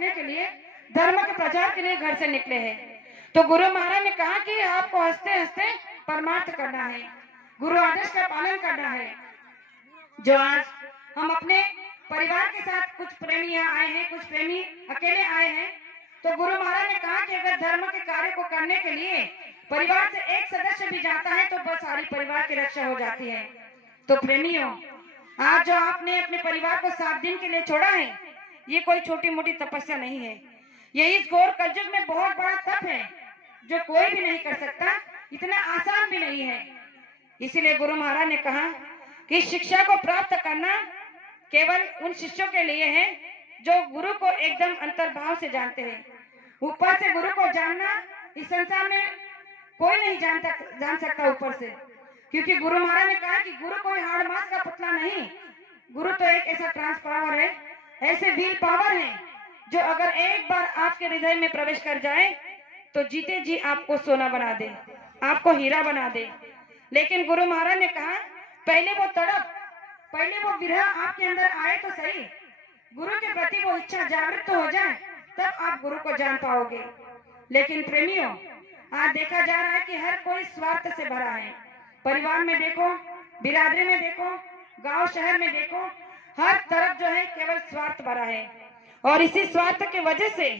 करने के लिए, धर्म के प्रचार के लिए घर से निकले हैं। तो गुरु महाराज ने कहा कि आपको हंसते हंसते परमार्थ करना है, गुरु आदेश का पालन करना है। जो आज हम अपने परिवार के साथ, कुछ प्रेमी यहाँ आए हैं, कुछ प्रेमी अकेले आए हैं, तो गुरु महाराज ने कहा कि अगर धर्म के कार्य को करने के लिए परिवार से एक सदस्य भी जाता है तो बस सारी परिवार की रक्षा हो जाती है। तो प्रेमियों, आज जो आपने अपने परिवार को 7 दिन के लिए छोड़ा है, ये कोई छोटी मोटी तपस्या नहीं है। ये इस घोर कलयुग में बहुत बड़ा तप है जो कोई भी नहीं कर सकता, इतना आसान भी नहीं है। इसीलिए गुरु महाराज ने कहा कि शिक्षा को प्राप्त करना केवल उन शिष्यों के लिए है जो गुरु को एकदम अंतर्भाव से जानते हैं। ऊपर से गुरु को जानना इस संसार में कोई नहीं जान सकता ऊपर से, क्योंकि गुरु महाराज ने कहा कि गुरु कोई हाड़ मास का पुतला नहीं, गुरु तो एक ऐसा ट्रांस पावर है, ऐसे व्हील पावर है जो अगर एक बार आपके हृदय में प्रवेश कर जाए तो जीते जी आपको सोना बना दे, आपको हीरा बना दे। लेकिन गुरु महाराज ने कहा पहले वो तड़प, पहले वो विरह आपके अंदर आए तो सही, गुरु के प्रति वो इच्छा जागृत तो हो जाए, तब आप गुरु को जान पाओगे। लेकिन प्रेमियों, आज देखा जा रहा है कि हर कोई स्वार्थ से भरा है। परिवार में देखो, बिरादरी में देखो, गांव शहर में देखो, हर तरफ जो है केवल स्वार्थ भरा है। और इसी स्वार्थ की वजह से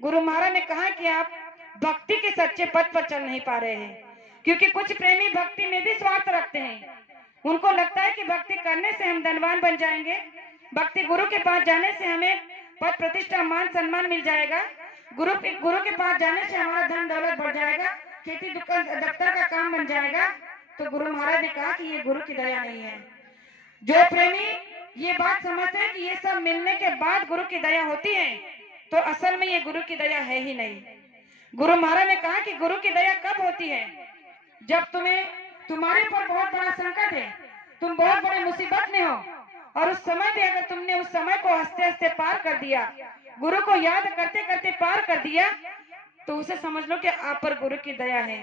गुरु महाराज ने कहा कि आप भक्ति के सच्चे पथ पर चल नहीं पा रहे हैं, क्योंकि कुछ प्रेमी भक्ति में भी स्वार्थ रखते हैं। उनको लगता है कि भक्ति करने से हम धनवान बन जाएंगे, भक्ति गुरु के पास जाने से हमें पद प्रतिष्ठा मान सम्मान मिल जाएगा, गुरु के पास जाने से हमारा धन दौलत बढ़ जाएगा, खेती दफ्तर का काम बन जाएगा। तो गुरु महाराज ने कहा कि ये गुरु की दया नहीं है। जो प्रेमी ये बात समझते हैं कि ये सब मिलने के बाद गुरु की दया होती है, तो असल में ये गुरु की दया है ही नहीं। गुरु महाराज ने कहा कि गुरु की दया कब होती है? जब तुम्हारे ऊपर बहुत बड़ा संकट है, तुम बहुत बड़े मुसीबत में हो, और उस समय भी अगर तुमने उस समय को हंसते हंसते पार कर दिया, गुरु को याद करते करते पार कर दिया, तो उसे समझ लो कि आप पर गुरु की दया है।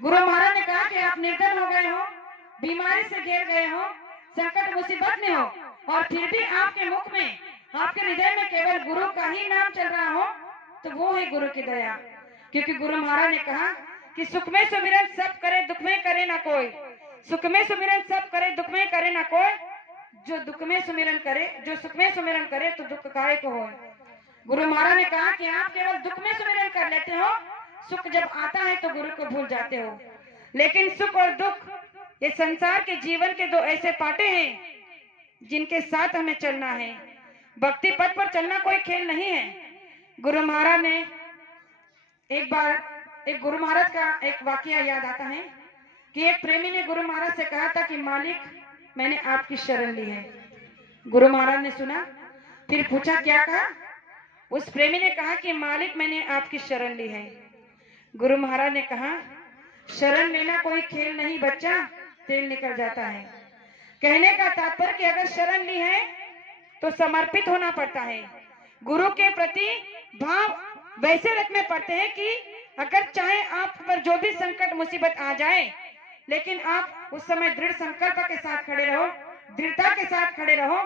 गुरु महाराज ने कहा कि आप निर्धन हो गए हो, बीमारी से घेर गए हो, संकट मुसीबत में हो, और फिर भी आपके मुख में, आपके हृदय में केवल गुरु का ही नाम चल रहा हो, तो वो है गुरु की दया। क्योंकि गुरु महाराज ने कहा कि सुख में सुमिरन सब करे, दुख में करे ना कोई। सुख में सुमिरन सब करे, दुख में करे ना कोई। जो दुख में सुमिरन करे, जो सुख में सुमिरन करे, तो दुख काहे को हो। गुरु महाराज ने कहा कि आप केवल दुख में सुमिरन कर लेते हो, सुख जब आता है तो गुरु को भूल जाते हो। लेकिन सुख और दुख ये संसार के जीवन के दो ऐसे पाटे हैं जिनके साथ हमें चलना है। भक्ति पथ पर चलना कोई खेल नहीं है। गुरु महाराज ने एक बार, एक गुरु महाराज का एक वाकया याद आता है कि एक प्रेमी ने गुरु महाराज से कहा था कि मालिक, मैंने आपकी शरण ली है। गुरु महाराज ने सुना, फिर पूछा क्या कहा? उस प्रेमी ने कहा कि मालिक, मैंने आपकी शरण ली है। गुरु महाराज ने कहा, शरण लेना कोई खेल नहीं बच्चा, तेल निकल जाता है। कहने का तात्पर्य कि अगर शरण ली है तो समर्पित होना पड़ता है। गुरु के प्रति भाव वैसे रखने पड़ते हैं कि अगर चाहे आप पर जो भी संकट मुसीबत आ जाए, लेकिन आप उस समय दृढ़ संकल्प के साथ खड़े रहो, दृढ़ता के साथ खड़े रहो,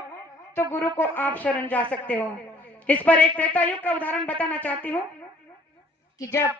तो गुरु को आप शरण जा सकते हो। इस पर एक त्रेता युग का उदाहरण बताना चाहती हूँ कि जब